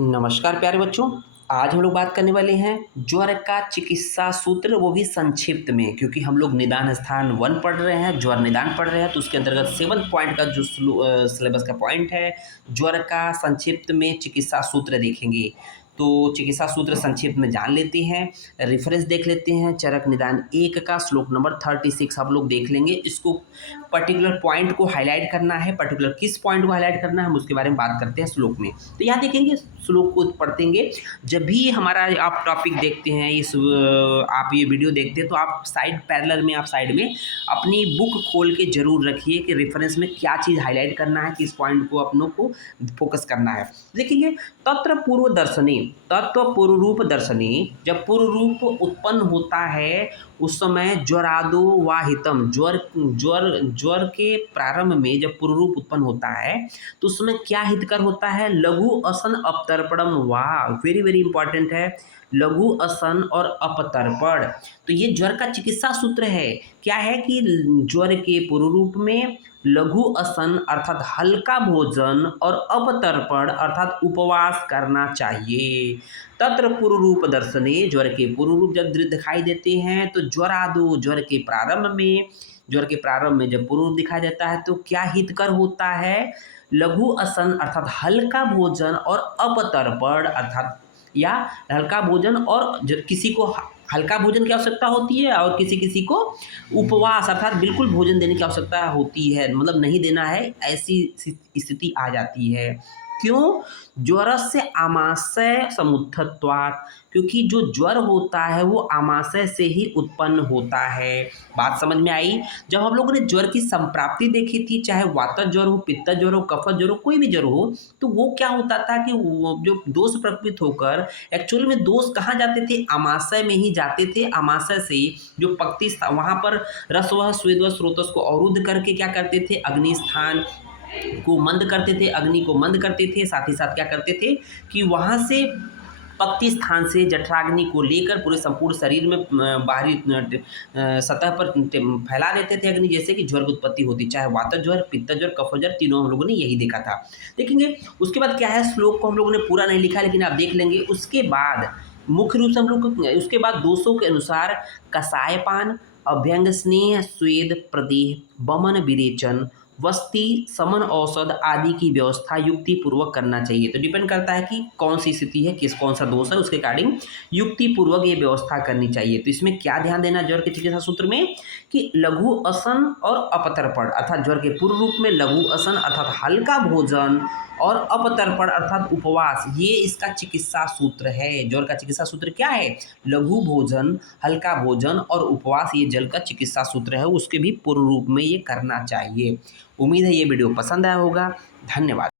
नमस्कार प्यारे बच्चों। आज हम लोग बात करने वाले हैं ज्वर का चिकित्सा सूत्र, वो भी संक्षिप्त में, क्योंकि हम लोग निदान स्थान 1 पढ़ रहे हैं, ज्वर निदान पढ़ रहे हैं, तो उसके अंतर्गत 7 पॉइंट का जो सिलेबस का पॉइंट है, ज्वर का संक्षिप्त में चिकित्सा सूत्र देखेंगे। तो चिकित्सा सूत्र संक्षिप्त में जान लेते हैं, रेफरेंस देख लेते हैं। चरक निदान 1 का श्लोक नंबर 36 हम लोग देख लेंगे। इसको पर्टिकुलर पॉइंट को हाईलाइट करना है, पर्टिकुलर किस पॉइंट को हाईलाइट करना है हम उसके बारे में बात करते हैं श्लोक में। तो यहाँ देखेंगे, श्लोक को पढ़तेंगे। जब भी हमारा आप टॉपिक देखते हैं, आप ये वीडियो देखते हैं, तो आप पैरेलल में आप साइड में अपनी बुक खोल के जरूर रखिए कि रेफरेंस में क्या चीज़ हाईलाइट करना है, किस पॉइंट को अपनों को फोकस करना है। देखेंगे, तत्र पूर्व दर्शनी, तत्व पूर्व रूप दर्शनी, जब पूर्व रूप उत्पन्न होता है उस समय ज्वरादो वाहितम, ज्वर के प्रारंभ में जब पूर्व रूप उत्पन्न होता है तो उसमें क्या हितकर होता है, लघु असन अपतर्पणम। वाह, वेरी वेरी इंपॉर्टेंट है, लघु असन और अपतर्पण। तो ये ज्वर का चिकित्सा सूत्र है। क्या है कि ज्वर के पूर्व रूप में लघु असन अर्थात हल्का भोजन और अपतर्पण अर्थात उपवास करना चाहिए। तत्र पूर्व रूप दर्शने, ज्वर के पूर्व रूप जब दिखाई देते हैं तो ज्वरादो, ज्वर के प्रारंभ में जब पूर्व रूप दिखाई देता है तो क्या हितकर होता है, लघु असन अर्थात हल्का भोजन और अपतर्पण अर्थात या हल्का भोजन, और किसी को हल्का भोजन की आवश्यकता होती है और किसी को उपवास अर्थात बिल्कुल भोजन देने की आवश्यकता होती है, मतलब नहीं देना है, ऐसी स्थिति आ जाती है। क्यों? ज्वरस्य आमाशय समुत्थत्वात्, क्योंकि जो ज्वर होता है वो आमाशय से ही उत्पन्न होता है। बात समझ में आई? जब हम लोगों ने ज्वर की संप्राप्ति देखी थी, चाहे वात ज्वर हो, पित्त ज्वर हो, कफ ज्वर हो, कोई भी ज्वर हो, तो वो क्या होता था कि वो जो दोष प्रकपित होकर एक्चुअल में दोष कहाँ जाते थे, आमाशय में ही जाते थे। आमाशय से जो पक्ति वहाँ पर रसवह स्वेदवह स्रोतस को अवरुद्ध करके क्या करते थे, अग्नि स्थान को मंद करते थे, अग्नि को मंद करते थे। साथ ही साथ क्या करते थे कि वहाँ से पक्ति स्थान से जठराग्नि को लेकर पूरे संपूर्ण शरीर में बाहरी सतह पर फैला देते थे अग्नि, जैसे कि ज्वर की उत्पत्ति होती, चाहे वात ज्वर, पित्त ज्वर, कफ ज्वर, तीनों हम लोगों ने यही देखा था। देखेंगे उसके बाद क्या है, श्लोक को हम लोगों ने पूरा नहीं लिखा, लेकिन आप देख लेंगे। उसके बाद मुख्य रूप से हम लोग उसके बाद दोषों के अनुसार कषायपान, अभ्यंग स्नेह, स्वेद प्रदेह, वमन विरेचन, वस्ती, समन औषध आदि की व्यवस्था युक्ति पूर्वक करना चाहिए। तो डिपेंड करता है कि कौन सी स्थिति है, कौन सा दोष है, उसके अकॉर्डिंग युक्ति पूर्वक ये व्यवस्था करनी चाहिए। तो इसमें क्या ध्यान देना ज्वर के चिकित्सा सूत्र में कि लघु असन और अपतर्पण अर्थात ज्वर के पूर्व रूप में लघु असन अर्थात हल्का भोजन और अपतर्पण अर्थात उपवास, ये इसका चिकित्सा सूत्र है। ज्वर का चिकित्सा सूत्र क्या है, लघु भोजन, हल्का भोजन और उपवास, ये जल का चिकित्सा सूत्र है, उसके भी पूर्व रूप में ये करना चाहिए। उम्मीद है ये वीडियो पसंद आया होगा। धन्यवाद।